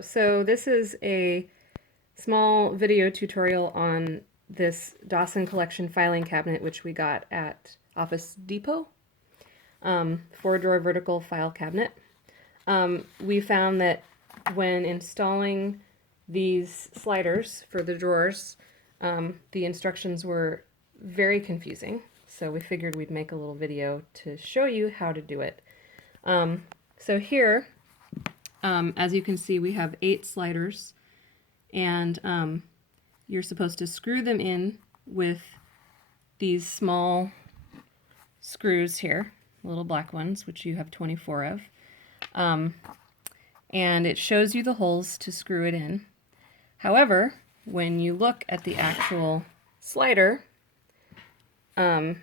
So this is a small video tutorial on this Dawson Collection filing cabinet, which we got at Office Depot, 4-drawer vertical file cabinet. We found that when installing these sliders for the drawers, the instructions were very confusing, so we figured we'd make a little video to show you how to do it. So here, as you can see, we have 8 sliders, and you're supposed to screw them in with these small screws here, little black ones, which you have 24 of. And it shows you the holes to screw it in. However, when you look at the actual slider, you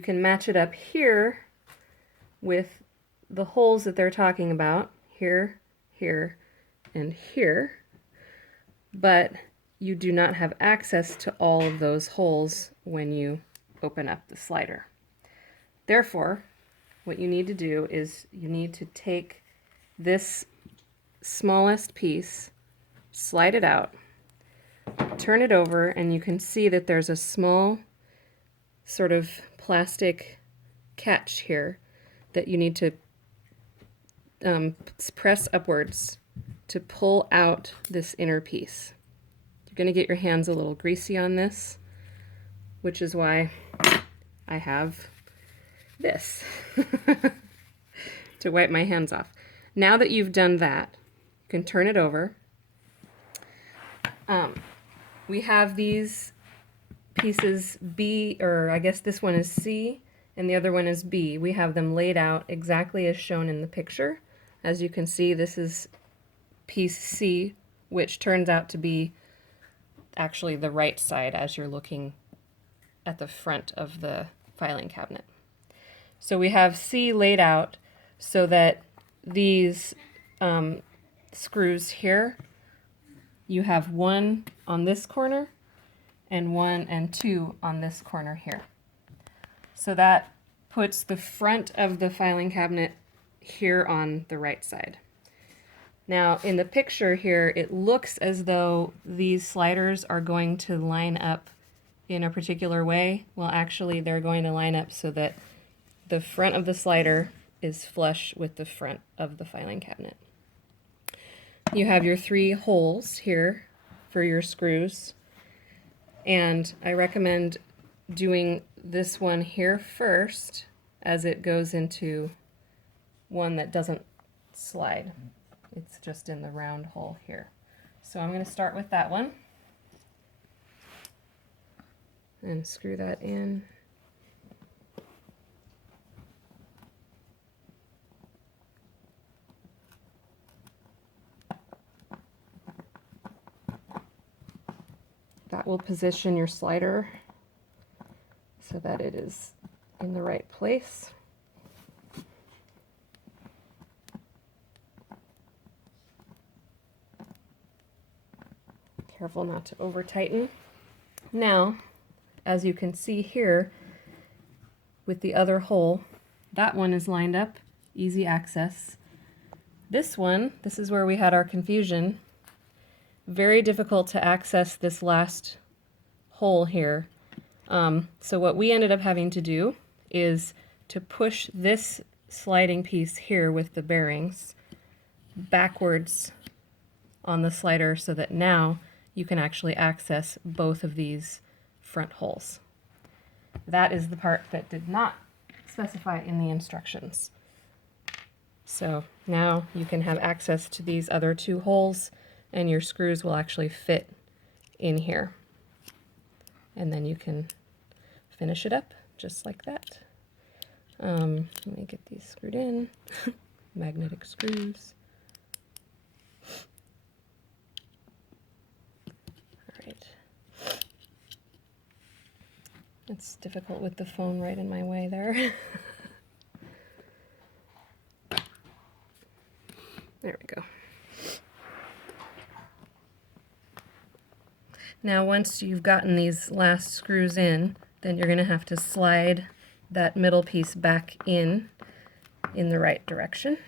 can match it up here with the holes that they're talking about, here, here, and here, but you do not have access to all of those holes when you open up the slider. Therefore, what you need to do is you need to take this smallest piece, slide it out, turn it over, and you can see that there's a small sort of plastic catch here that you need to press upwards to pull out this inner piece. You're going to get your hands a little greasy on this, which is why I have this to wipe my hands off. Now that you've done that, you can turn it over. We have these pieces B, or I guess this one is C, and the other one is B. We have them laid out exactly as shown in the picture. As you can see, this is piece C, which turns out to be actually the right side as you're looking at the front of the filing cabinet. So we have C laid out so that these screws here, you have one on this corner and 1 and 2 on this corner here. So that puts the front of the filing cabinet here on the right side. Now in the picture here, it looks as though these sliders are going to line up in a particular way. Well, actually they're going to line up so that the front of the slider is flush with the front of the filing cabinet. You have your 3 holes here for your screws, and I recommend doing this one here first, as it goes into one that doesn't slide. It's just in the round hole here. So I'm going to start with that one and screw that in. That will position your slider so that it is in the right place. Careful not to over tighten. Now, as you can see here with the other hole, that one is lined up, easy access. This one, this is where we had our confusion. Very difficult to access this last hole here. So what we ended up having to do is to push this sliding piece here with the bearings backwards on the slider so that now you can actually access both of these front holes. That is the part that did not specify in the instructions. So now you can have access to these other 2 holes, and your screws will actually fit in here. And then you can finish it up just like that. Let me get these screwed in. Magnetic screws. All right. It's difficult with the phone right in my way there. There we go. Now once you've gotten these last screws in, then you're going to have to slide that middle piece back in the right direction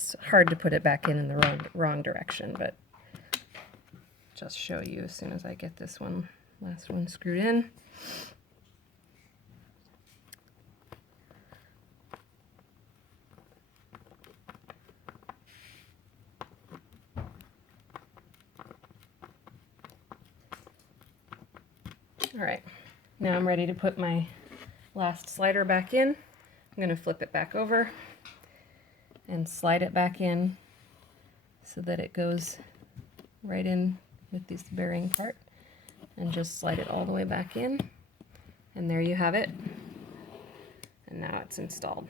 it's hard to put it back in the wrong direction, but just show you as soon as I get this last one screwed in. All right, now I'm ready to put my last slider back in. I'm going to flip it back over and slide it back in so that it goes right in with this bearing part, and just slide it all the way back in, and there you have it, and now it's installed.